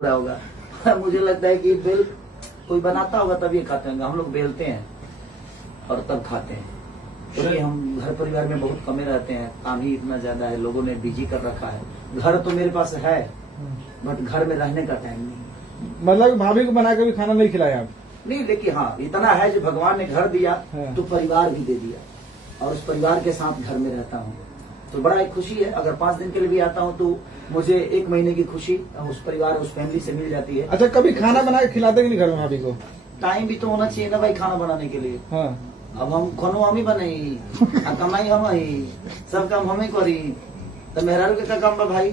रहा होगा। मुझे लगता है कि बेल कोई बनाता होगा तभी खाते होंगे। हम लोग बेलते हैं और तब खाते हैं, क्योंकि हम घर परिवार में बहुत कमे रहते हैं, काम ही इतना ज्यादा है, लोगों ने बिजी कर रखा है। घर तो मेरे पास है बट घर में रहने का टाइम नहीं। मतलब भाभी को बना के भी खाना नहीं खिलाया आप? नहीं, लेकिन हाँ इतना है जो भगवान ने घर दिया तो परिवार भी दे दिया, और उस परिवार के साथ घर में रहता हूँ तो बड़ा एक खुशी है। अगर 5 दिन के लिए भी आता हूँ तो मुझे 1 महीने की खुशी उस परिवार उस फैमिली से मिल जाती है। अच्छा, कभी खाना बना के खिलाते कि नहीं घर में भाभी को? टाइम भी तो होना चाहिए ना भाई खाना बनाने के लिए। हाँ। अब हम खानो हम ही बनाई, कमाई हम ही, सब काम हम ही करी, तो मेहरारू के क्या काम बा भाई?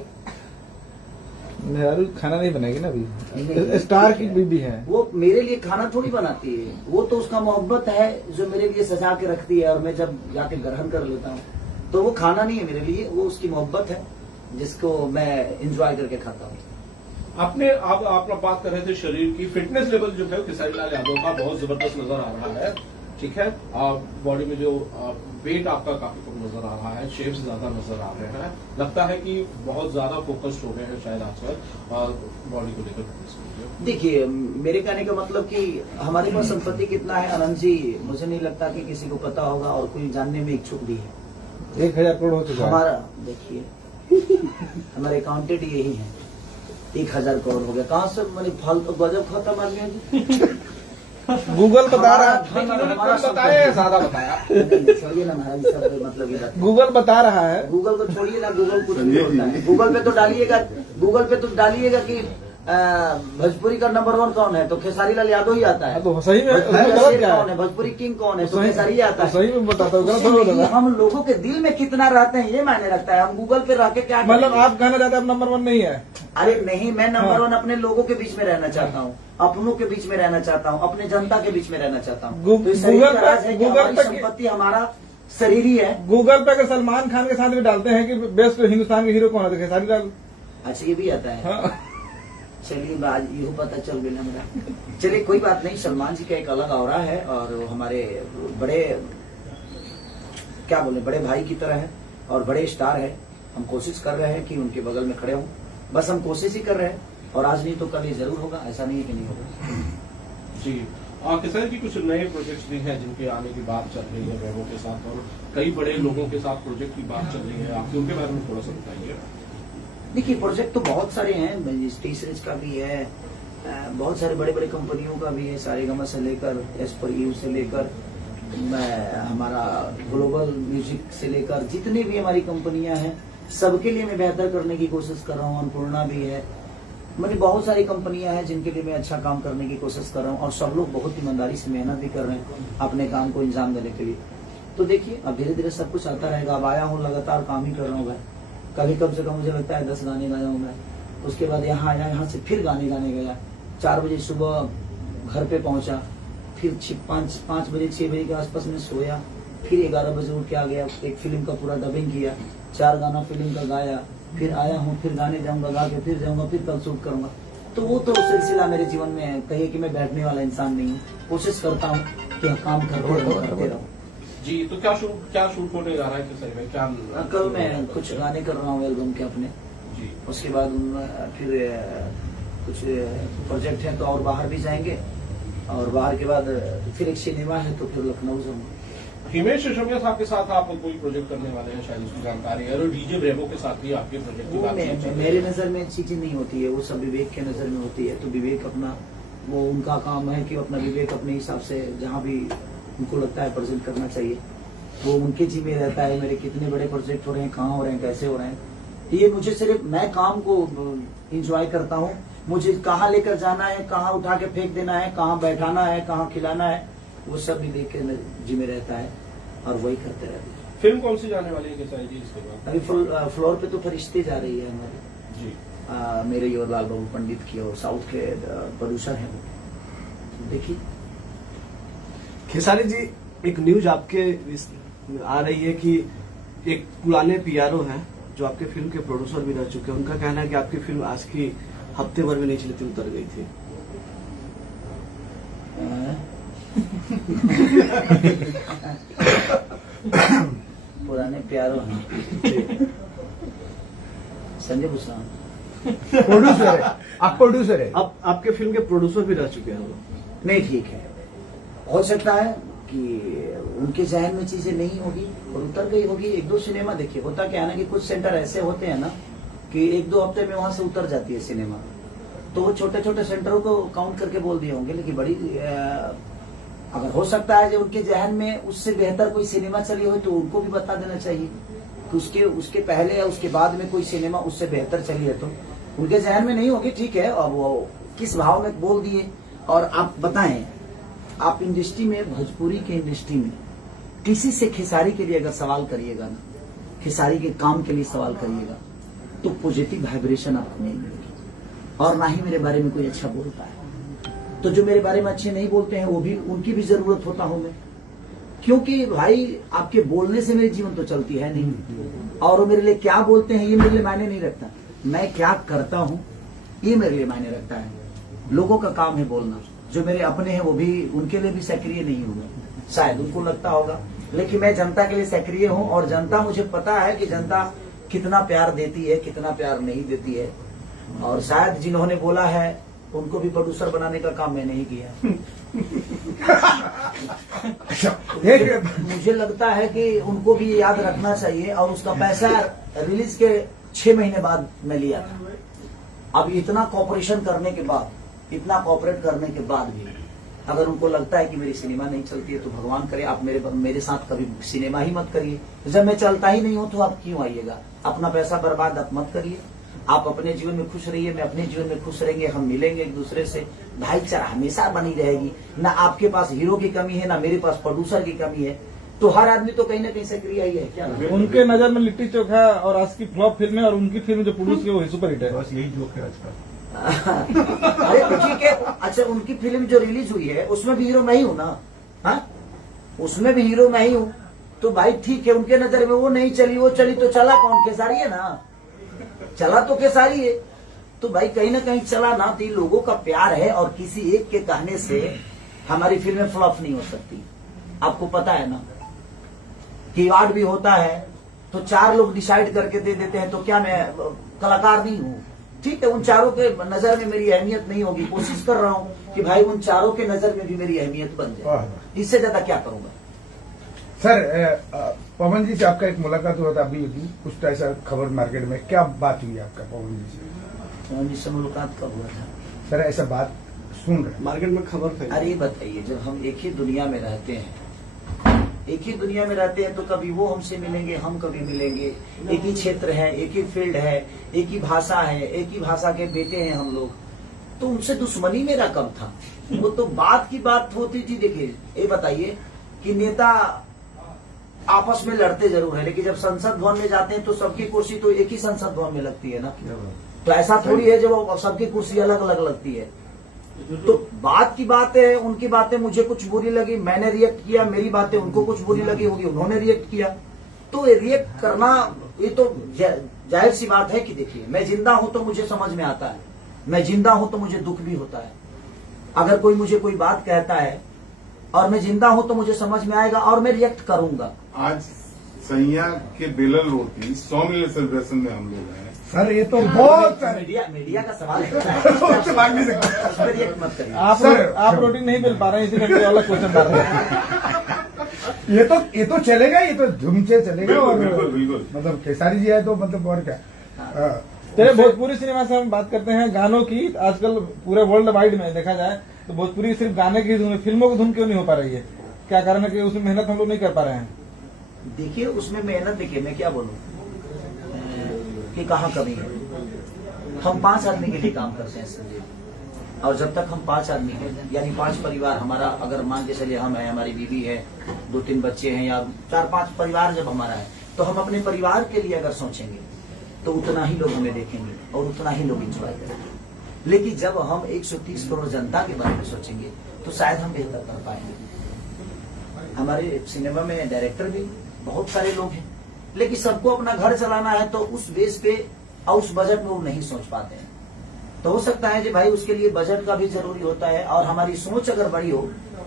मेहरारू खाना नहीं बनाएगी ना अभी, स्टार की बीबी है वो। मेरे लिए खाना थोड़ी बनाती है, वो तो उसका मोहब्बत है जो मेरे लिए सजा के रखती है, और मैं जब जाके ग्रहण कर लेता हूँ तो वो खाना नहीं है मेरे लिए, वो उसकी मोहब्बत है जिसको मैं एंजॉय करके खाता हूँ। आपने आप बात कर रहे थे शरीर की, फिटनेस लेवल जो है खेसारी लाल यादव का बहुत जबरदस्त नजर आ रहा है, ठीक है। बॉडी में जो वेट आपका काफी कम नजर आ रहा है, शेप्स ज्यादा नजर आ रहे हैं, लगता है कि बहुत ज्यादा फोकस्ड हो गए हैं शायद आजकल बॉडी को लेकर। देखिए, मेरे कहने का मतलब कि हमारे पास संपत्ति कितना है आनंद जी, मुझे नहीं लगता कि किसी को पता होगा और कोई जानने में इच्छुक भी है। 1000 करोड़ हो चुका है हमारा। देखिए हमारे अकाउंटेंट यही है, 1000 करोड़ हो गया। कहाँ से मैंने फालतू गजब खत्म आदमी गूगल बता रहा है, बताया या ज्यादा बताया? छोड़िए ना महाराज, सब मतलब ये गूगल बता रहा है। गूगल को छोड़िए ना, गूगल कुछ नहीं होता है। गूगल पे तो डालिएगा कि भोजपुरी का नंबर 1 कौन है, तो खेसारी लाल यादव ही आता है। तो सही में कौन है, भोजपुरी किंग कौन है, तो खेसारी ही आता है। सही में बताता हूँ। हम लोगों के दिल में कितना रहते हैं ये मायने रखता है। हम गूगल पे रह के क्या मतलब आप कहना चाहते हैं नंबर 1 नहीं है? अरे नहीं, मैं नंबर 1 अपने लोगों के बीच में रहना चाहता हूँ, अपनों के बीच में रहना चाहता हूँ, अपने जनता के बीच में रहना चाहता हूँ। तो गूगल पे संपत्ति हमारा शरीर ही है। गूगल पे अगर सलमान खान के साथ भी डालते हैं कि बेस्ट हिंदुस्तान के हीरो कौन है, तो खेसारी लाल। अच्छा, ये भी आता है। चलिए आज ये पता चल गया मेरा। चलिए कोई बात नहीं, सलमान जी का एक अलग ऑरा है और हमारे बड़े क्या बोले बड़े भाई की तरह है और बड़े स्टार है। हम कोशिश कर रहे हैं कि उनके बगल में खड़े हों, बस हम कोशिश ही कर रहे हैं, और आज नहीं तो कल ये जरूर होगा, ऐसा नहीं है कि नहीं होगा। जी, खेसारी की कुछ नए प्रोजेक्ट्स भी हैं जिनके आने की बात चल रही है वैभव के साथ, और कई बड़े लोगों के साथ प्रोजेक्ट की बात चल रही है, आप उनके बारे में थोड़ा सा बताइए। देखिए, प्रोजेक्ट तो बहुत सारे हैं, टीसीएस का भी है, बहुत सारे बड़े बड़े कंपनियों का भी है, सारेगामा से लेकर एस पर यू से लेकर हमारा ग्लोबल म्यूजिक से लेकर जितने भी हमारी कंपनियां हैं सबके लिए मैं बेहतर करने की कोशिश कर रहा हूँ। अन्नपूर्णा भी है, मतलब बहुत सारी कंपनियां हैं जिनके लिए मैं अच्छा काम करने की कोशिश कर रहा हूँ, और सब लोग बहुत ईमानदारी से मेहनत भी कर रहे हैं अपने काम को अंजाम देने के लिए। तो देखिए, अब धीरे धीरे सब कुछ आता रहेगा। अब आया हूँ, लगातार काम ही कर रहा हूँ भाई। कभी कम से कम मुझे लगता है 10 गाने गाया हूँ मैं। उसके बाद यहाँ आया, यहाँ से फिर गाने गाने गया, 4 बजे सुबह घर पे पहुंचा, फिर 5 बजे 6 बजे के आसपास में सोया, फिर 11 बजे उठ के आ गया, एक फिल्म का पूरा डबिंग किया, 4 गाना फिल्म का गाया, फिर आया हूँ, फिर गाने जाऊंगा, गा के फिर जाऊंगा, फिर कल शूट करूंगा। तो वो तो सिलसिला मेरे जीवन में है। कहिए कि मैं बैठने वाला इंसान नहीं हूँ, कोशिश करता हूँ कि काम करते रहूँ। जी, तो क्या शूट होने जा रहा है खेसारी भाई? क्या कल मैं कुछ गाने कर रहा हूँ एल्बम के अपने जी, उसके बाद फिर कुछ प्रोजेक्ट है तो और बाहर भी जाएंगे, और बाहर के बाद फिर एक सिनेमा है तो फिर लखनऊ जाऊंगा। हिमेश रेशमिया साहब के साथ आप कोई प्रोजेक्ट करने वाले हैं शायद, उसकी जानकारी है, और डीजे ब्रेवो के साथ भी आपके प्रोजेक्ट की बात मेरे नजर में चीजें नहीं होती है, वो सब विवेक के नजर में होती है। तो विवेक अपना, वो उनका काम है कि अपना विवेक अपने हिसाब से जहाँ भी उनको लगता है प्रेजेंट करना चाहिए, वो उनके जी में रहता है। मेरे कितने बड़े प्रोजेक्ट हो रहे हैं, कहाँ हो रहे हैं, कैसे हो रहे हैं, ये मुझे सिर्फ मैं काम को एंजॉय करता हूँ। मुझे कहाँ लेकर जाना है, कहाँ उठा के फेंक देना है, कहाँ बैठाना है, कहाँ खिलाना है, वो सब भी देख के जी में रहता है और वही करते रहते हैं। फिल्म कौन सी जाने वाली है खेसारी जी इसके बाद? अभी फ्लोर पे तो फरिश्ते जा रही है हमारी जी, मेरे और लाल बाबू पंडित की, और साउथ के प्रोड्यूसर है वो। देखिए खेसारी जी, एक न्यूज आपके आ रही है कि एक पुराने पीआरओ हैं जो आपके फिल्म के प्रोड्यूसर भी रह चुके हैं, उनका कहना है कि आपकी फिल्म आज की हफ्ते भर में नहीं चली थी, उतर गई थी। पुराने प्यारों हैं संजय भूषण, प्रोड्यूसर है, आप प्रोड्यूसर है। अब आपके फिल्म के प्रोड्यूसर भी रह चुके हैं वो। नहीं, ठीक है, हो सकता है कि उनके जहन में चीजें नहीं होगी और उतर गई होगी। एक दो सिनेमा देखिए, होता क्या है ना कि कुछ सेंटर ऐसे होते हैं ना कि एक दो हफ्ते में वहां से उतर जाती है सिनेमा, तो वो छोटे छोटे सेंटरों को काउंट करके बोल दिए होंगे। लेकिन बड़ी अगर हो सकता है जो उनके जहन में उससे बेहतर कोई सिनेमा चली हो तो उनको भी बता देना चाहिए कि उसके पहले या उसके बाद में कोई सिनेमा उससे बेहतर चली है, तो उनके जहन में नहीं होगी, ठीक है। अब वो किस भाव में बोल दिए। और आप बताएं, आप इंडस्ट्री में, भोजपुरी के इंडस्ट्री में किसी से खेसारी के लिए अगर सवाल करिएगा ना, खेसारी के काम के लिए सवाल करिएगा, तो पॉजिटिव वाइब्रेशन आपको नहीं मिलेगी। और ना ही मेरे बारे में कोई अच्छा बोलता है। तो जो मेरे बारे में अच्छे नहीं बोलते हैं वो भी, उनकी भी जरूरत होता हूं मैं, क्योंकि भाई आपके बोलने से मेरी जीवन तो चलती है नहीं। और वो मेरे लिए क्या बोलते हैं ये मेरे लिए मायने नहीं रखता, मैं क्या करता हूं ये मेरे लिए मायने रखता है। लोगों का काम है बोलना, जो मेरे अपने हैं वो भी, उनके लिए भी सक्रिय नहीं हुआ, शायद उनको लगता होगा। लेकिन मैं जनता के लिए सक्रिय हूं और जनता, मुझे पता है कि जनता कितना प्यार देती है, कितना प्यार नहीं देती है। और शायद जिन्होंने बोला है उनको भी प्रोड्यूसर बनाने का काम मैंने ही किया। मुझे लगता है कि उनको भी याद रखना चाहिए। और उसका पैसा रिलीज के 6 महीने बाद मैं लिया था। अब इतना कॉपरेशन करने के बाद, इतना कॉपरेट करने के बाद भी अगर उनको लगता है कि मेरी सिनेमा नहीं चलती है, तो भगवान करे आप मेरे साथ कभी सिनेमा ही मत करिए। जब मैं चलता ही नहीं हूं तो आप क्यों आइएगा? अपना पैसा बर्बाद आप मत करिए। आप अपने जीवन में खुश रहिए, मैं अपने जीवन में खुश रहेंगे, हम मिलेंगे एक दूसरे से, भाईचारा हमेशा बनी रहेगी। ना आपके पास हीरो की कमी है, ना मेरे पास प्रोड्यूसर की कमी है। तो हर आदमी तो कहीं ना कहीं सक्रिय ही है। क्या उनके नजर में लिट्टी चोखा और आज की फ्लॉप फिल्म है, और उनकी फिल्म जो प्रोड्यूस की वो सुपर हिट है। बस यही जोक है आज का। अरे ठीक है, अच्छा उनकी फिल्म जो रिलीज हुई है उसमें भी हीरो मैं ही हूं ना। हाँ, उसमें भी हीरो मैं ही हूं। तो भाई ठीक है, उनके नजर में वो नहीं चली, वो चली तो चला कौन? खेसारी है ना, चला तो खेसारी है। तो भाई कहीं ना कहीं चला ना, तो लोगों का प्यार है। और किसी एक के कहने से हमारी फिल्में फ्लॉप नहीं हो सकती। आपको पता है ना कि अवार्ड भी होता है तो 4 लोग डिसाइड करके दे देते हैं, तो क्या मैं कलाकार नहीं हूं? ठीक है, उन चारों के नजर में मेरी अहमियत नहीं होगी। कोशिश कर रहा हूं कि भाई उन चारों के नजर में भी मेरी अहमियत बन जाए। इससे ज्यादा क्या करूंगा? सर, पवन जी से आपका एक मुलाकात हुआ था अभी कुछ ऐसा खबर मार्केट में, क्या बात हुई आपका पवन जी से? पवन जी से मुलाकात कब हुआ था? सर ऐसा बात सुन रहे मार्केट में खबर फैली। अरे बताइए, जब हम एक ही दुनिया में रहते हैं, एक ही दुनिया में रहते हैं, तो कभी वो हमसे मिलेंगे, हम कभी मिलेंगे। एक ही क्षेत्र है, एक ही फील्ड है, एक ही भाषा है, एक ही भाषा के बेटे हैं हम लोग। तो उनसे दुश्मनी मेरा कब था? वो तो बात की बात होती थी। देखिए, ये बताइए कि नेता आपस में लड़ते जरूर है, लेकिन जब संसद भवन में जाते हैं तो सबकी कुर्सी तो एक ही संसद भवन में लगती है ना। तो ऐसा थोड़ी है जब सबकी कुर्सी अलग अलग लगती है। तो बात की बात है, उनकी बातें मुझे कुछ बुरी लगी, मैंने रिएक्ट किया, मेरी बातें उनको कुछ बुरी लगी होगी, उन्होंने रिएक्ट किया। तो रिएक्ट करना ये तो जाहिर सी बात है कि देखिए, मैं जिंदा हूं तो मुझे समझ में आता है, मैं जिंदा हूं तो मुझे दुख भी होता है। अगर कोई मुझे कोई बात कहता है और मैं जिंदा हूं तो मुझे समझ में आएगा और मैं रिएक्ट करूंगा। आज सैया के बेलन रोटी 100 मिलियन सेलिब्रेशन में हम लोग हैं। सर ये तो बहुत मीडिया का सवाल है, उससे भाग नहीं सकता। उसमें रिएक्ट मत करिए। आप प्रोटीन नहीं मिल पा रहे हैं, इसीलिए वाला क्वेश्चन डाल रहे हैं। ये तो चलेगा, ये तो धूम से चलेगा। बिल्कुल, और बिल्कुल, बिल्कुल। मतलब खेसारी जी है तो मतलब और क्या। तेरे भोजपुरी सिनेमा से हम बात करते हैं गानों की। आजकल पूरे वर्ल्ड वाइड में देखा जाए तो भोजपुरी सिर्फ गाने की धुन, फिल्मों की धुन क्यों नहीं हो पा रही है? क्या कारण है कि उसमें मेहनत हम लोग नहीं कर पा रहे हैं? देखिए, उसमें मेहनत, देखिए मैं क्या बोलूं कि कहाँ कमी है। हम 5 आदमी के लिए काम करते हैं संजय, और जब तक हम 5 आदमी हैं, यानी 5 परिवार हमारा, अगर मान के चलिए हम हैं, हमारी बीवी है, 2-3 बच्चे हैं, या 4-5 परिवार जब हमारा है, तो हम अपने परिवार के लिए अगर सोचेंगे तो उतना ही लोग हमें देखेंगे और उतना ही लोग इंजॉय करेंगे। लेकिन जब हम 130 करोड़ जनता के बारे में सोचेंगे तो शायद हम बेहतर कर पाएंगे। हमारे सिनेमा में डायरेक्टर भी बहुत सारे लोग हैं, लेकिन सबको अपना घर चलाना है, तो उस बेस पे और उस बजट में वो नहीं सोच पाते हैं। तो हो सकता है कि भाई उसके लिए बजट का भी जरूरी होता है, और हमारी सोच अगर बड़ी हो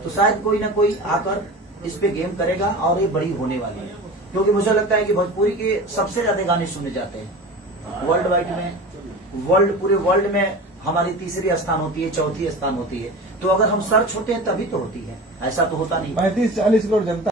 तो शायद कोई ना कोई आकर इस पे गेम करेगा और ये बड़ी होने वाली है। क्योंकि मुझे लगता है कि भोजपुरी के सबसे ज्यादा गाने सुने जाते हैं वर्ल्ड वाइड में। पूरे वर्ल्ड में हमारी तीसरी स्थान होती है, चौथी स्थान होती है। तो अगर हम सर्च होते हैं तभी तो होती है, ऐसा तो होता नहीं। 35-40 करोड़ जनता